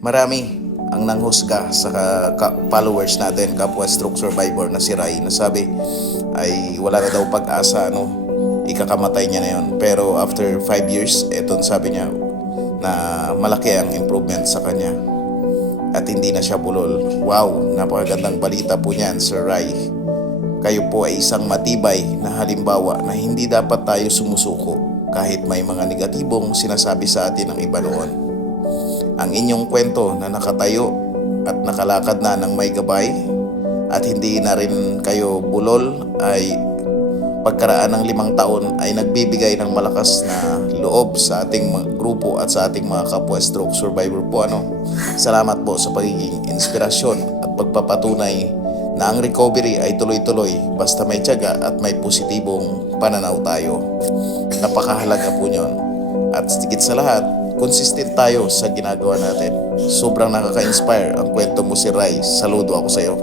Marami ang nanghusga sa followers natin, kapwa stroke survivor na si Rai, na sabi ay wala na daw pag-asa, ikakamatay niya na yon. Pero after 5 years, eto sabi niya na malaki ang improvement sa kanya at hindi na siya bulol. Wow, napakagandang balita po niyan, Sir Rai. Kayo po ay isang matibay na halimbawa na hindi dapat tayo sumusuko kahit may mga negatibong sinasabi sa atin ng iba noon. Ang inyong kwento na nakatayo at nakalakad na ng may gabay at hindi na rin kayo bulol ay pagkaraan ng 5 taon ay nagbibigay ng malakas na loob sa ating grupo at sa ating mga kapwa stroke survivor po. Salamat po sa pagiging inspirasyon at pagpapatunay na ang recovery ay tuloy-tuloy basta may tiyaga at may positibong pananaw tayo. Napakahalaga po nyon. At higit sa lahat, consistent tayo sa ginagawa natin. Sobrang nakaka-inspire ang kwento mo, si Rai. Saludo ako sa iyo.